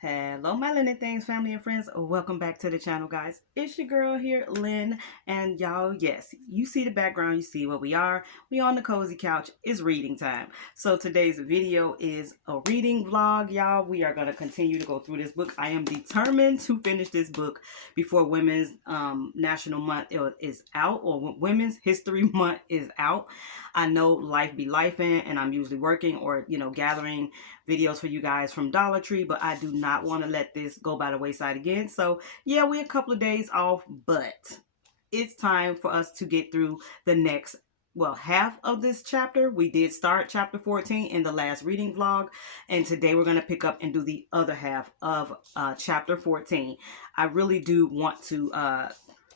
Hello, my Lynn and Things family and friends. Welcome back to the channel, guys. It's your girl here, Lynn. And y'all, yes, you see the background, you see where we are. We on the cozy couch. It's reading time. So today's video is a reading vlog, y'all. We are going to continue to go through this book. I am determined to finish this book before Women's National Month is out, or Women's History Month is out. I know life be lifing, and I'm usually working or, gathering videos for you guys from Dollar Tree, but I do not want to let this go by the wayside again. So yeah, we're a couple of days off, but it's time for us to get through the next half of this chapter. We did start chapter 14 in the last reading vlog, and today we're going to pick up and do the other half of chapter 14. I really do want to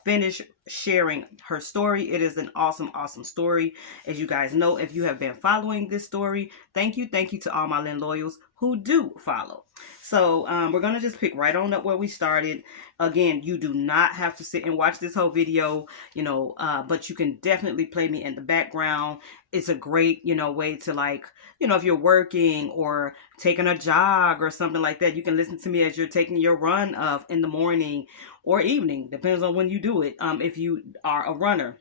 finish sharing her story. It is an awesome story. As you guys know, if you have been following this story, thank you to all my Lynn loyals who do follow. So we're gonna just pick right on up where we started. Again, you do not have to sit and watch this whole video, but you can definitely play me in the background. It's a great, way to, like, if you're working or taking a jog or something like that, you can listen to me as you're taking your run in the morning or evening, depends on when you do it. If you are a runner,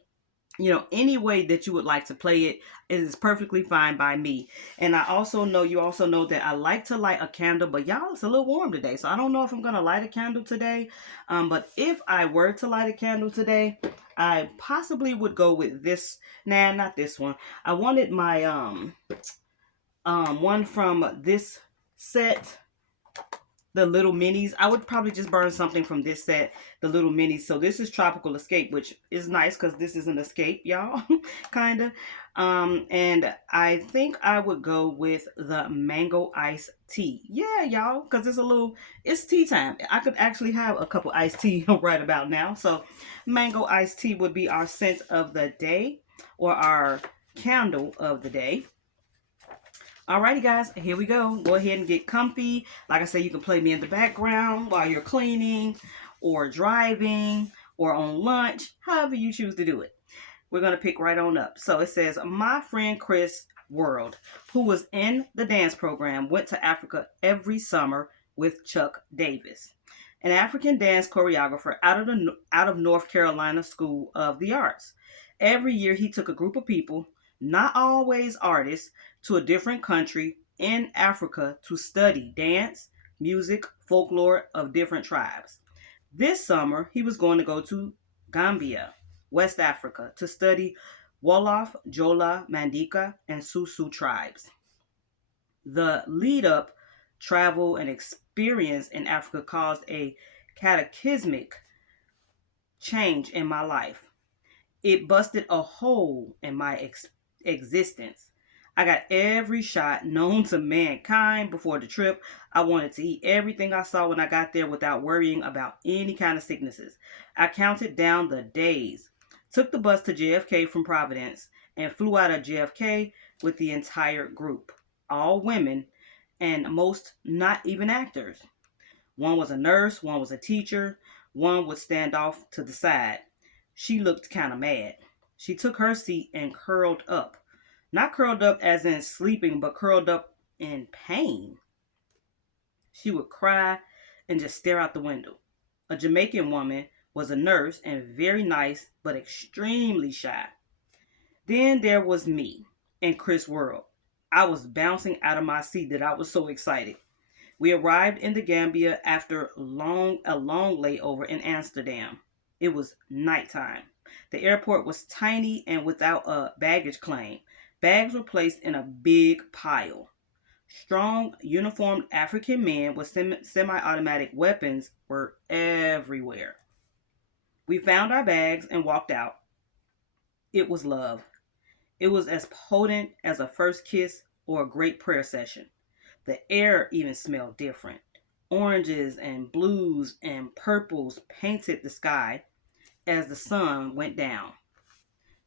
any way that you would like to play it is perfectly fine by me. And I also know, you also know that I like to light a candle, but y'all, it's a little warm today, so I don't know if I'm going to light a candle today. But if I were to light a candle today, I possibly would go with this. Nah, not this one. I wanted my one from this set, the little minis. I would probably just burn something from this set, the little minis. So this is Tropical Escape, which is nice because this is an escape, y'all. Kind of. And I think I would go with the mango iced tea. Yeah, y'all, because it's tea time. I could actually have a couple iced tea right about now. So mango iced tea would be our scent of the day, or our candle of the day. Alrighty, guys, here we go. Go ahead and get comfy. Like I said, you can play me in the background while you're cleaning or driving or on lunch, however you choose to do it. We're going to pick right on up. So it says, my friend Chris World, who was in the dance program, went to Africa every summer with Chuck Davis, an African dance choreographer out of North Carolina School of the Arts. Every year he took a group of people, not always artists, to a different country in Africa to study dance, music, folklore of different tribes. This summer, he was going to go to Gambia, West Africa, to study Wolof, Jola, Mandika, and Susu tribes. The lead up, travel, and experience in Africa caused a cataclysmic change in my life. It busted a hole in my existence. I got every shot known to mankind before the trip. I wanted to eat everything I saw when I got there without worrying about any kind of sicknesses. I counted down the days, took the bus to JFK from Providence, and flew out of JFK with the entire group. All women, and most not even actors. One was a nurse, one was a teacher, one would stand off to the side. She looked kind of mad. She took her seat and curled up. Not curled up as in sleeping, but curled up in pain. She would cry and just stare out the window. A Jamaican woman was a nurse and very nice, but extremely shy. Then there was me and Chris World. I was bouncing out of my seat that I was so excited. We arrived in the Gambia after a long layover in Amsterdam. It was nighttime. The airport was tiny and without a baggage claim. Bags were placed in a big pile. Strong, uniformed African men with semi-automatic weapons were everywhere. We found our bags and walked out. It was love. It was as potent as a first kiss or a great prayer session. The air even smelled different. Oranges and blues and purples painted the sky as the sun went down.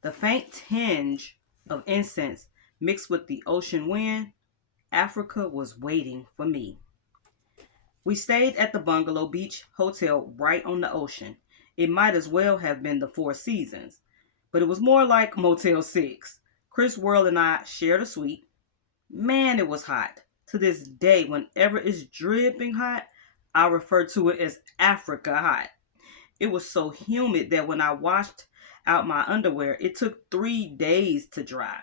The faint tinge of incense mixed with the ocean wind. Africa was waiting for me. We stayed at the Bungalow Beach Hotel right on the ocean. It might as well have been the Four Seasons, but it was more like Motel 6. Chris Worrell and I shared a suite. Man, it was hot. To this day, whenever it's dripping hot, I refer to it as Africa hot. It was so humid that when I washed out my underwear, it took 3 days to dry.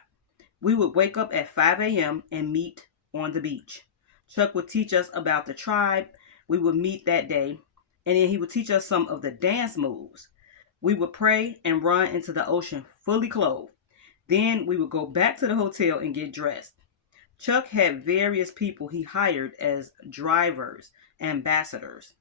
We would wake up at 5 a.m. and meet on the beach. Chuck would teach us about the tribe we would meet that day, and then he would teach us some of the dance moves. We would pray and run into the ocean fully clothed. Then we would go back to the hotel and get dressed. Chuck had various people he hired as drivers, ambassadors.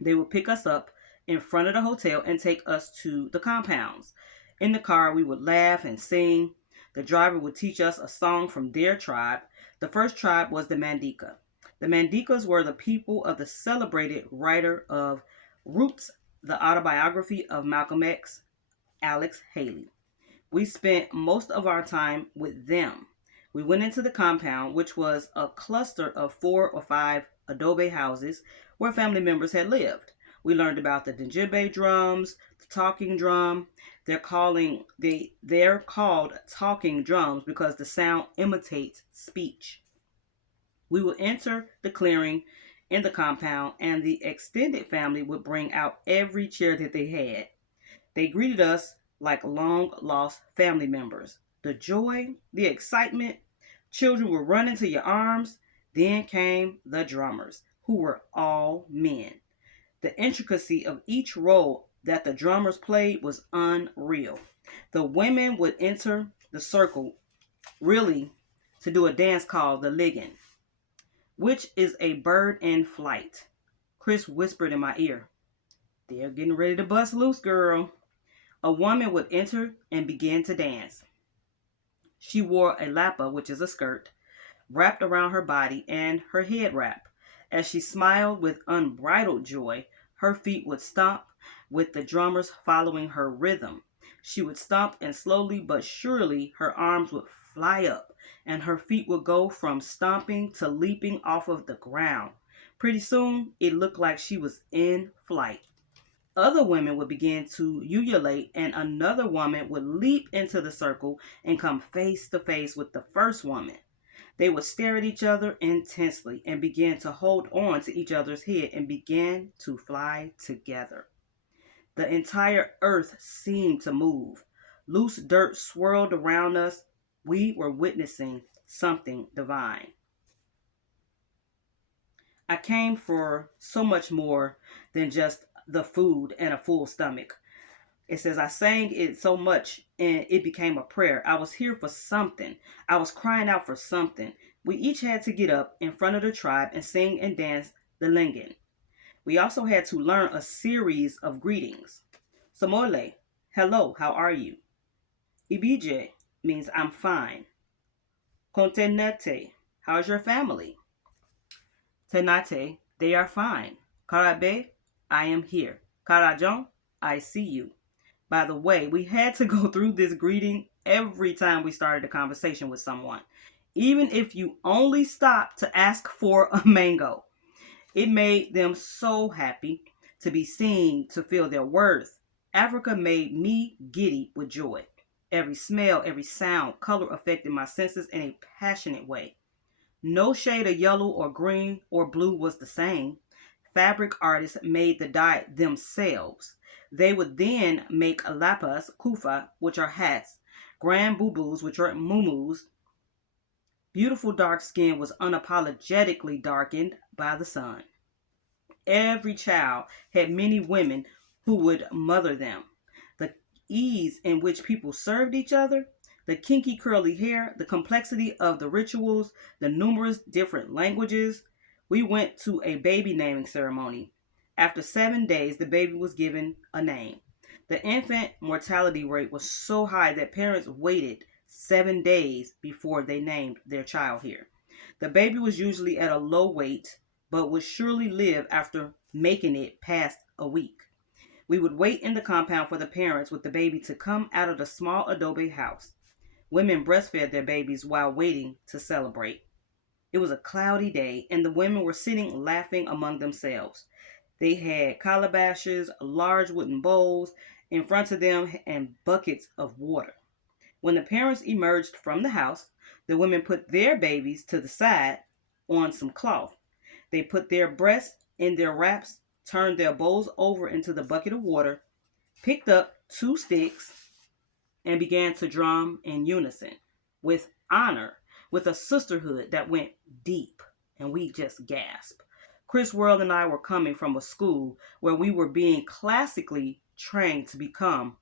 They would pick us up in front of the hotel and take us to the compounds. In the car, we would laugh and sing. The driver would teach us a song from their tribe. The first tribe was the Mandika. The Mandikas were the people of the celebrated writer of Roots, the autobiography of Malcolm X, Alex Haley. We spent most of our time with them. We went into the compound, which was a cluster of 4 or 5 adobe houses where family members had lived. We learned about the djembe drums, the talking drum. They're called talking drums because the sound imitates speech. We would enter the clearing in the compound, and the extended family would bring out every chair that they had. They greeted us like long lost family members. The joy, the excitement, children would run into your arms. Then came the drummers, who were all men. The intricacy of each role that the drummers played was unreal. The women would enter the circle, really, to do a dance called the ligon, which is a bird in flight. Chris whispered in my ear, "They're getting ready to bust loose, girl." A woman would enter and begin to dance. She wore a lapa, which is a skirt, wrapped around her body and her head wrap. As she smiled with unbridled joy, her feet would stomp with the drummers following her rhythm. She would stomp, and slowly but surely her arms would fly up and her feet would go from stomping to leaping off of the ground. Pretty soon, it looked like she was in flight. Other women would begin to ululate, and another woman would leap into the circle and come face to face with the first woman. They would stare at each other intensely and begin to hold on to each other's head and begin to fly together. The entire earth seemed to move. Loose dirt swirled around us. We were witnessing something divine. I came for so much more than just the food and a full stomach. It says, I sang it so much and it became a prayer. I was here for something. I was crying out for something. We each had to get up in front of the tribe and sing and dance the lingen. We also had to learn a series of greetings. Samole, hello, how are you? Ibije means I'm fine. Contenete, how's your family? Tenate, they are fine. Karabe, I am here. Karajon, I see you. By the way, we had to go through this greeting every time we started a conversation with someone, even if you only stopped to ask for a mango. It made them so happy to be seen, to feel their worth. Africa made me giddy with joy. Every smell, every sound, color affected my senses in a passionate way. No shade of yellow or green or blue was the same. Fabric artists made the dye themselves. They would then make lapas, kufa, which are hats, grand bubus, which are muumuus. Beautiful dark skin was unapologetically darkened by the sun. Every child had many women who would mother them. The ease in which people served each other, the kinky curly hair, the complexity of the rituals, the numerous different languages. We went to a baby naming ceremony. After 7 days, the baby was given a name. The infant mortality rate was so high that parents waited 7 days before they named their child here. The baby was usually at a low weight, but would surely live after making it past a week. We would wait in the compound for the parents with the baby to come out of the small adobe house. Women breastfed their babies while waiting to celebrate. It was a cloudy day, and the women were sitting laughing among themselves. They had calabashes, large wooden bowls in front of them, and buckets of water. When the parents emerged from the house, the women put their babies to the side on some cloth. They put their breasts in their wraps, turned their bowls over into the bucket of water, picked up two sticks, and began to drum in unison with honor, with a sisterhood that went deep, and we just gasped. Chris World and I were coming from a school where we were being classically trained to become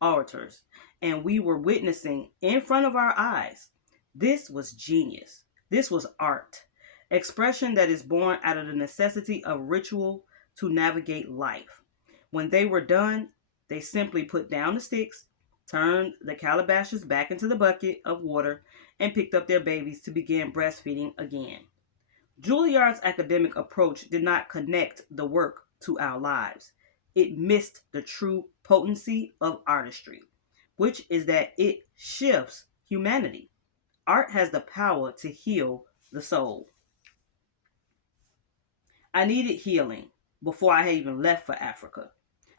orators, and we were witnessing in front of our eyes. This was genius. This was art. Expression that is born out of the necessity of ritual to navigate life. When they were done, they simply put down the sticks, turned the calabashes back into the bucket of water, and picked up their babies to begin breastfeeding again. Juilliard's academic approach did not connect the work to our lives. It missed the true potency of artistry, which is that it shifts humanity. Art has the power to heal the soul. I needed healing before I had even left for Africa.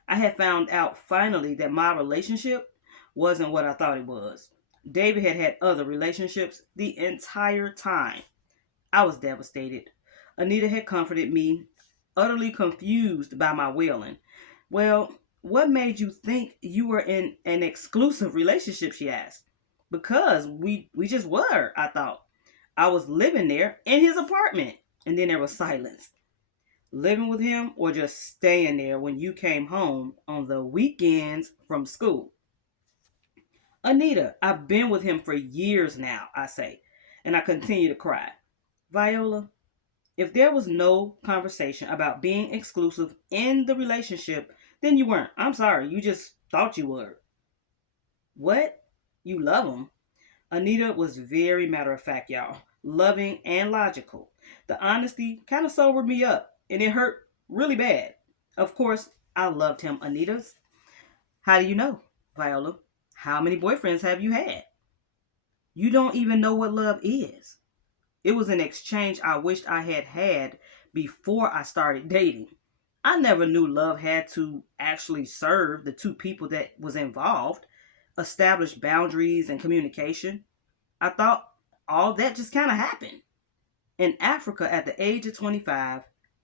I had found out finally that my relationship wasn't what I thought it was. David had had other relationships the entire time. I was devastated. Anita had comforted me, utterly confused by my wailing. Well, what made you think you were in an exclusive relationship, she asked. Because we just were, I thought. I was living there in his apartment. And then there was silence. Living with him or just staying there when you came home on the weekends from school? Anita, I've been with him for years now, I say, and I continue to cry. Viola, if there was no conversation about being exclusive in the relationship, then you weren't. I'm sorry, you just thought you were. What? You love him? Anita was very matter of fact, y'all. Loving and logical. The honesty kind of sobered me up, and it hurt really bad. Of course, I loved him, Anita's. How do you know, Viola? How many boyfriends have you had? You don't even know what love is. It was an exchange I wished I had had before I started dating. I never knew love had to actually serve the two people that was involved, establish boundaries and communication. I thought all that just kind of happened. In Africa at the age of 25,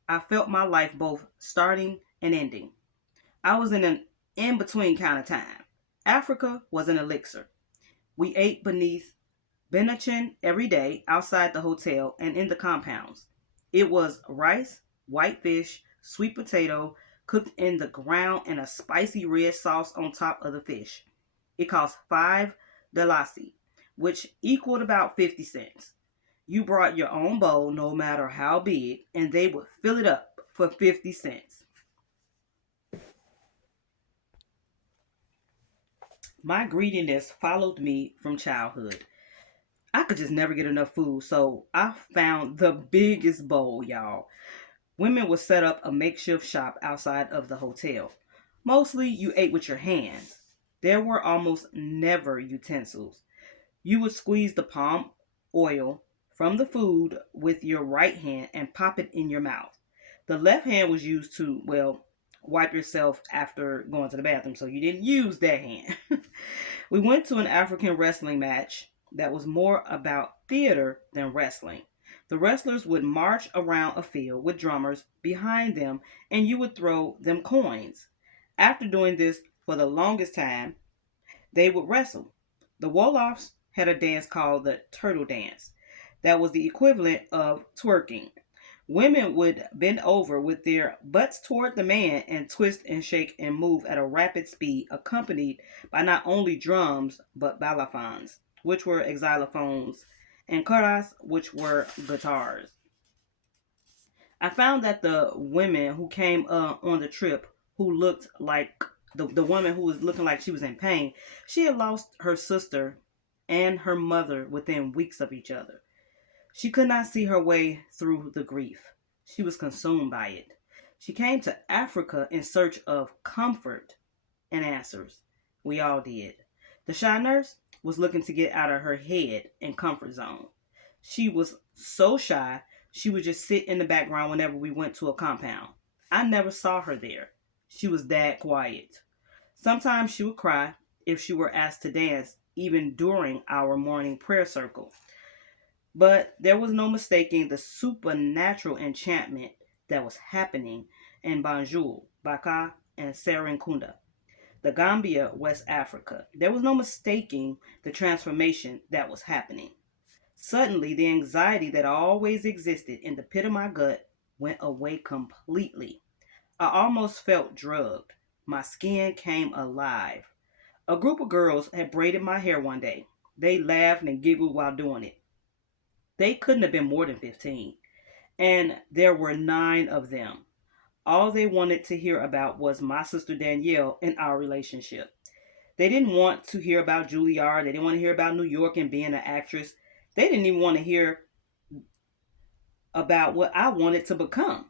I felt my life both starting and ending. I was in an in between kind of time. Africa was an elixir. We ate beneath Benachin every day outside the hotel and in the compounds. It was rice, white fish, sweet potato, cooked in the ground and a spicy red sauce on top of the fish. It cost $5, which equaled about 50 cents. You brought your own bowl, no matter how big, and they would fill it up for 50 cents. My greediness followed me from childhood. I could just never get enough food, so I found the biggest bowl, y'all. Women would set up a makeshift shop outside of the hotel. Mostly you ate with your hands. There were almost never utensils. You would squeeze the palm oil from the food with your right hand and pop it in your mouth. The left hand was used to, well, wipe yourself after going to the bathroom, so you didn't use that hand. We went to an African wrestling match that was more about theater than wrestling. The wrestlers would march around a field with drummers behind them, and you would throw them coins. After doing this for the longest time, they would wrestle. The Wolofs had a dance called the turtle dance that was the equivalent of twerking. Women would bend over with their butts toward the man and twist and shake and move at a rapid speed, accompanied by not only drums but balafons, which were xylophones, and karas, which were guitars. I found that the women who came on the trip who looked like the woman who was looking like she was in pain, she had lost her sister and her mother within weeks of each other. She could not see her way through the grief. She was consumed by it. She came to Africa in search of comfort and answers. We all did. The shy nurse was looking to get out of her head and comfort zone. She was so shy, she would just sit in the background whenever we went to a compound. I never saw her there. She was that quiet. Sometimes she would cry if she were asked to dance, even during our morning prayer circle. But there was no mistaking the supernatural enchantment that was happening in Banjul, Baka, and Serenkunda, the Gambia, West Africa. There was no mistaking the transformation that was happening. Suddenly, the anxiety that always existed in the pit of my gut went away completely. I almost felt drugged. My skin came alive. A group of girls had braided my hair one day. They laughed and giggled while doing it. They couldn't have been more than 15, and there were 9 of them. All they wanted to hear about was my sister Danielle and our relationship. They didn't want to hear about Juilliard. They didn't want to hear about New York and being an actress. They didn't even want to hear about what I wanted to become.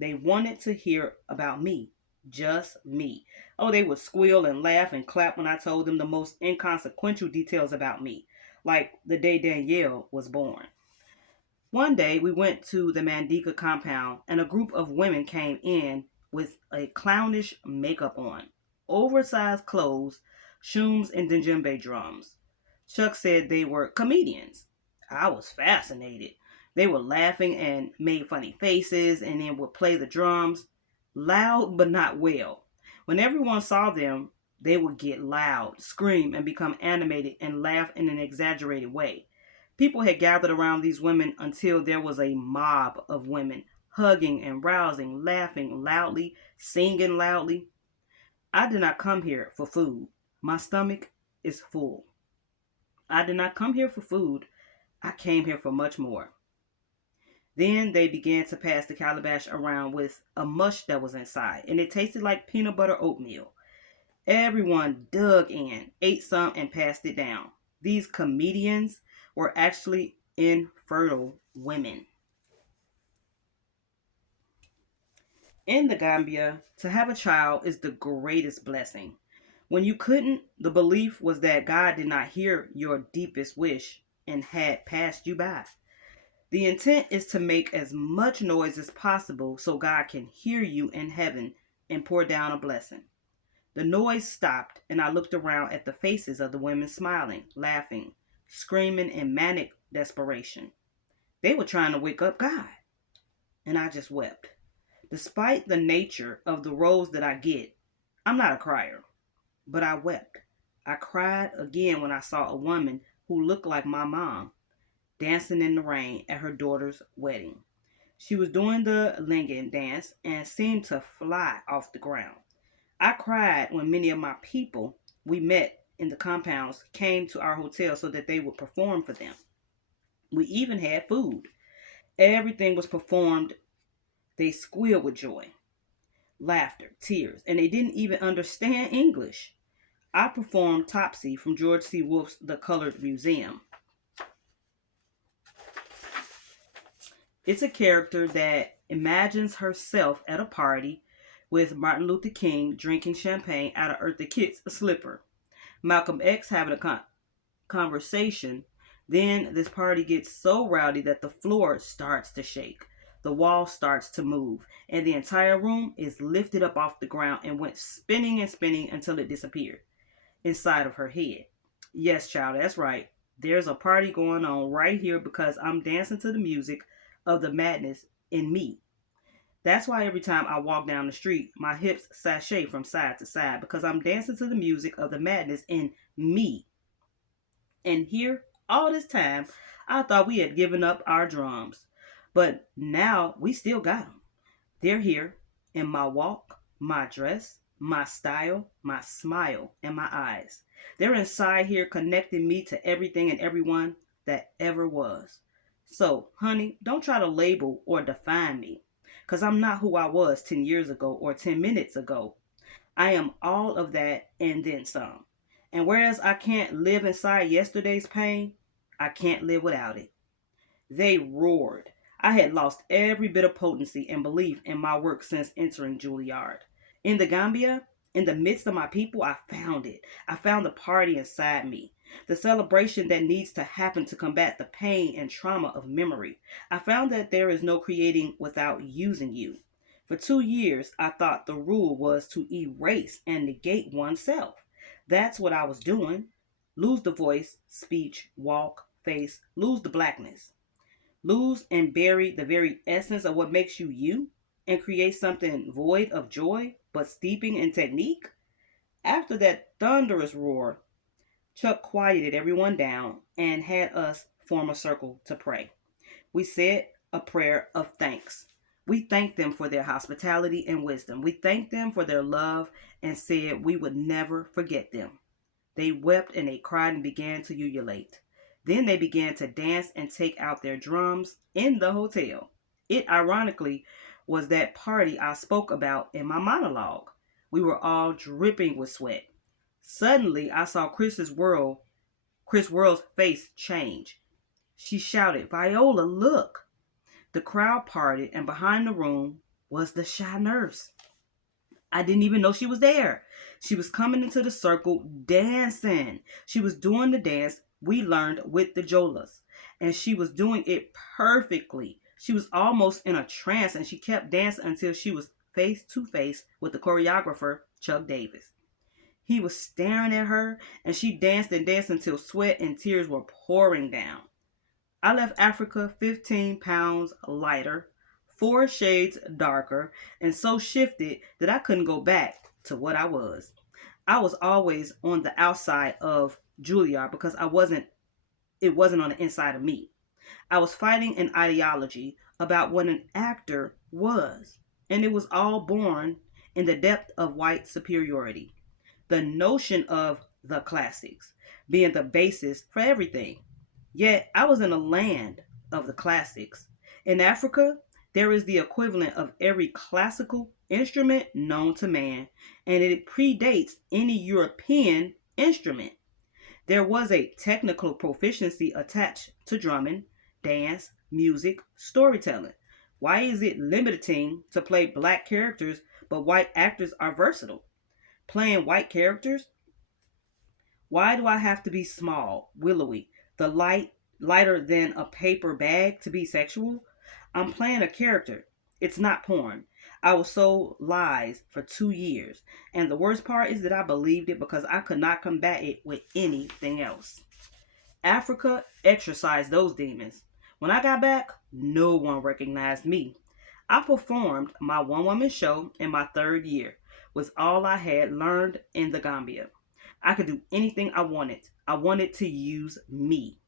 They wanted to hear about me, just me. Oh, they would squeal and laugh and clap when I told them the most inconsequential details about me, like the day Danielle was born. One day we went to the Mandika compound and a group of women came in with a clownish makeup on, oversized clothes, shooms, and djembe drums. Chuck said they were comedians. I was fascinated. They were laughing and made funny faces and then would play the drums, loud but not well. When everyone saw them, they would get loud, scream, and become animated and laugh in an exaggerated way. People had gathered around these women until there was a mob of women hugging and rousing, laughing loudly, singing loudly. I did not come here for food. My stomach is full. I did not come here for food. I came here for much more. Then they began to pass the calabash around with a mush that was inside, and it tasted like peanut butter oatmeal. Everyone dug in, ate some, and passed it down. These comedians were actually infertile women. In the Gambia, to have a child is the greatest blessing. When you couldn't, the belief was that God did not hear your deepest wish and had passed you by. The intent is to make as much noise as possible so God can hear you in heaven and pour down a blessing. The noise stopped, and I looked around at the faces of the women smiling, laughing, screaming in manic desperation. They were trying to wake up God, and I just wept. Despite the nature of the roles that I get, I'm not a crier, but I wept. I cried again when I saw a woman who looked like my mom dancing in the rain at her daughter's wedding. She was doing the lingen dance and seemed to fly off the ground. I cried when many of my people we met in the compounds came to our hotel so that they would perform for them. We even had food. Everything was performed. They squealed with joy, laughter, tears, and they didn't even understand English. I performed Topsy from George C. Wolfe's The Colored Museum. It's a character that imagines herself at a party with Martin Luther King drinking champagne out of Eartha Kitt's slipper, Malcolm X having a conversation. Then this party gets so rowdy that the floor starts to shake, the wall starts to move, and the entire room is lifted up off the ground and went spinning and spinning until it disappeared inside of her head. Yes, child, that's right. There's a party going on right here because I'm dancing to the music of the madness in me. That's why every time I walk down the street, my hips sashay from side to side because I'm dancing to the music of the madness in me. And here, all this time, I thought we had given up our drums. But now we still got them. They're here in my walk, my dress, my style, my smile, and my eyes. They're inside here connecting me to everything and everyone that ever was. So, honey, don't try to label or define me. Because I'm not who I was 10 years ago or 10 minutes ago. I am all of that and then some. And whereas I can't live inside yesterday's pain, I can't live without it. They roared. I had lost every bit of potency and belief in my work since entering Juilliard. In the Gambia, in the midst of my people, I found it. I found the party inside me. The celebration that needs to happen to combat the pain and trauma of memory. I found that there is no creating without using you. For 2 years, I thought the rule was to erase and negate oneself. That's what I was doing. Lose the voice, speech, walk, face, lose the blackness. Lose and bury the very essence of what makes you you, and create something void of joy but steeping in technique? After that thunderous roar, Chuck quieted everyone down and had us form a circle to pray. We said a prayer of thanks. We thanked them for their hospitality and wisdom. We thanked them for their love and said we would never forget them. They wept and they cried and began to ululate. Then they began to dance and take out their drums in the hotel. It ironically was that party I spoke about in my monologue. We were all dripping with sweat. Suddenly I saw Chris World's face change. She shouted, "Viola, look!" The crowd parted, and behind the room was the shy nurse. I didn't even know she was there. She was coming into the circle dancing. She was doing the dance we learned with the Jolas, and she was doing it perfectly. She was almost in a trance, and she kept dancing until she was face to face with the choreographer, Chuck Davis. He was staring at her, and she danced and danced until sweat and tears were pouring down. I left Africa 15 pounds lighter, 4 shades darker, and so shifted that I couldn't go back to what I was. I was always on the outside of Juilliard because it wasn't on the inside of me. I was fighting an ideology about what an actor was, and it was all born in the depth of white superiority. The notion of the classics being the basis for everything. Yet I was in a land of the classics. In Africa, there is the equivalent of every classical instrument known to man, and it predates any European instrument. There was a technical proficiency attached to drumming, dance, music, storytelling. Why is it limiting to play black characters, but white actors are versatile? Playing white characters, why do I have to be small, willowy, the lighter than a paper bag to be sexual? I'm playing a character. It's not porn. I was sold lies for 2 years, and the worst part is that I believed it because I could not combat it with anything else. Africa exorcised those demons. When I got back, no one recognized me. I performed my one woman show in my third year with all I had learned in the Gambia. I could do anything I wanted. I wanted to use me.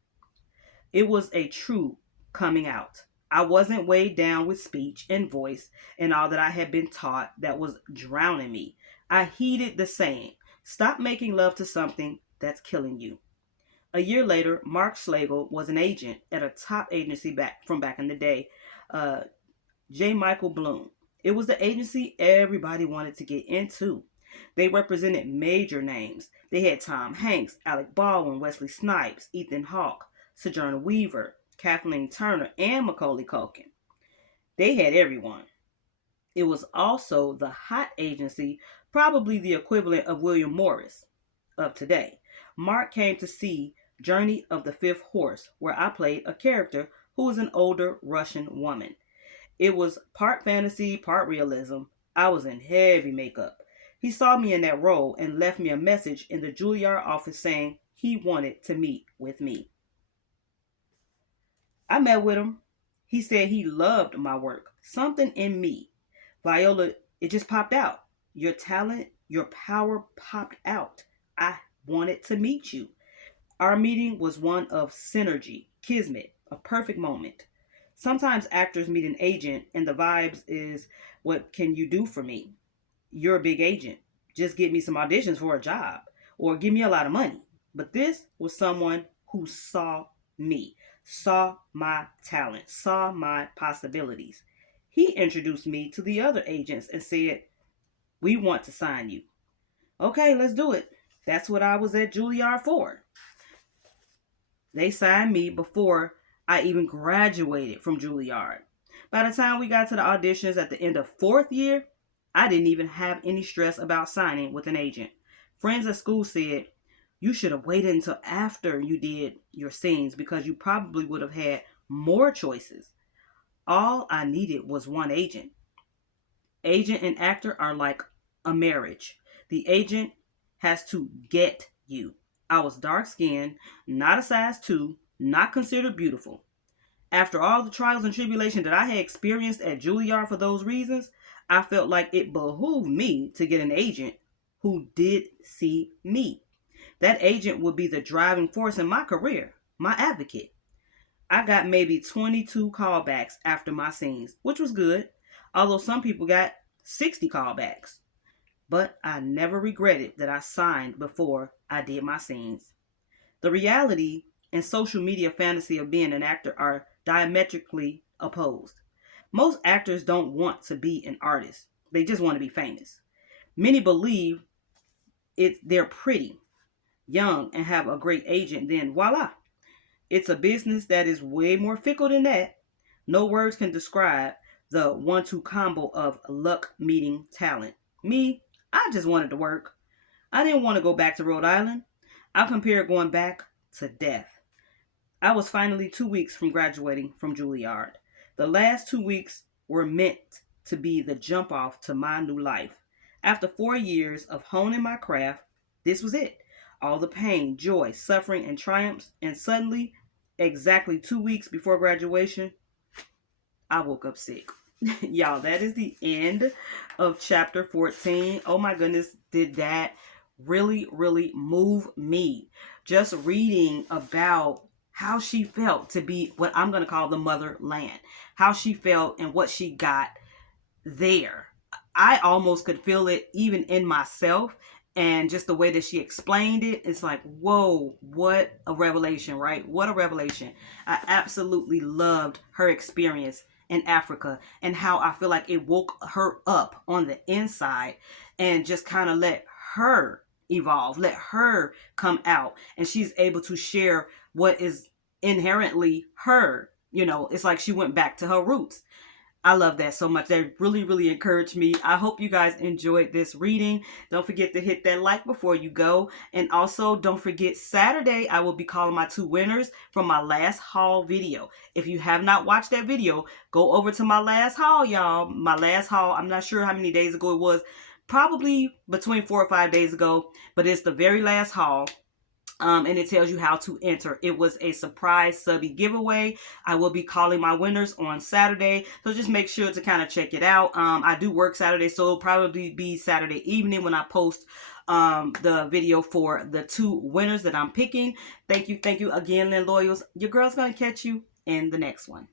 It was a true coming out. I wasn't weighed down with speech and voice and all that I had been taught that was drowning me. I heeded the saying, stop making love to something that's killing you. A year later, Mark Schlegel was an agent at a top agency back in the day, uh, J. Michael Bloom. It was the agency everybody wanted to get into. They represented major names. They had Tom Hanks, Alec Baldwin, Wesley Snipes, Ethan Hawke, Sojourner Weaver, Kathleen Turner, and Macaulay Culkin. They had everyone. It was also the hot agency, probably the equivalent of William Morris of today. Mark came to see Journey of the Fifth Horse, where I played a character who was an older Russian woman. It was part fantasy, part realism. I was in heavy makeup. He saw me in that role and left me a message in the Juilliard office saying he wanted to meet with me. I met with him. He said he loved my work. Something in me, Viola, it just popped out. Your talent, your power popped out. I wanted to meet you. Our meeting was one of synergy, kismet, a perfect moment. Sometimes actors meet an agent and the vibes is, what can you do for me? You're a big agent. Just get me some auditions for a job or give me a lot of money. But this was someone who saw me, saw my talent, saw my possibilities. He introduced me to the other agents and said, we want to sign you. Okay, let's do it. That's what I was at Juilliard for. They signed me before I even graduated from Juilliard. By the time we got to the auditions at the end of fourth year, I didn't even have any stress about signing with an agent. Friends at school said, you should have waited until after you did your scenes because you probably would have had more choices. All I needed was one agent. Agent and actor are like a marriage. The agent has to get you. I was dark skinned, not a size 2, not considered beautiful. After all the trials and tribulation that I had experienced at Juilliard for those reasons, I felt like it behooved me to get an agent who did see me. That agent would be the driving force in my career, my advocate. I got maybe 22 callbacks after my scenes, which was good, although some people got 60 callbacks. But I never regretted that I signed before I did my scenes. The reality and social media fantasy of being an actor are diametrically opposed. Most actors don't want to be an artist. They just want to be famous. Many believe they're pretty, young, and have a great agent, then voila. It's a business that is way more fickle than that. No words can describe the 1-2 combo of luck meeting talent. Me, I just wanted to work. I didn't want to go back to Rhode Island. I compared going back to death. I was finally 2 weeks from graduating from Juilliard. The last 2 weeks were meant to be the jump off to my new life. After 4 years of honing my craft, this was it. All the pain, joy, suffering, and triumphs, and suddenly, exactly 2 weeks before graduation, I woke up sick. Y'all, that is the end of chapter 14. Oh my goodness, did that really, really move me. Just reading about how she felt to be what I'm going to call the motherland, how she felt and what she got there. I almost could feel it even in myself. And just the way that she explained it, it's like, whoa, what a revelation, right? What a revelation. I absolutely loved her experience in Africa and how I feel like it woke her up on the inside and just kind of let her evolve, let her come out. And she's able to share what is inherently her. You know, it's like she went back to her roots. I love that so much. That really, really encouraged me. I hope you guys enjoyed this reading. Don't forget to hit that like before you go. And also, don't forget, Saturday, I will be calling my 2 winners from my last haul video. If you have not watched that video, go over to my last haul, y'all. My last haul, I'm not sure how many days ago it was. Probably between 4 or 5 days ago. But it's the very last haul. And it tells you how to enter. It was a surprise subby giveaway. I will be calling my winners on Saturday, so just make sure to kind of check it out. I do work Saturday, so it'll probably be Saturday evening when I post the video for the 2 winners that I'm picking. Thank you again, Lynn Loyals. Your girl's gonna catch you in the next one.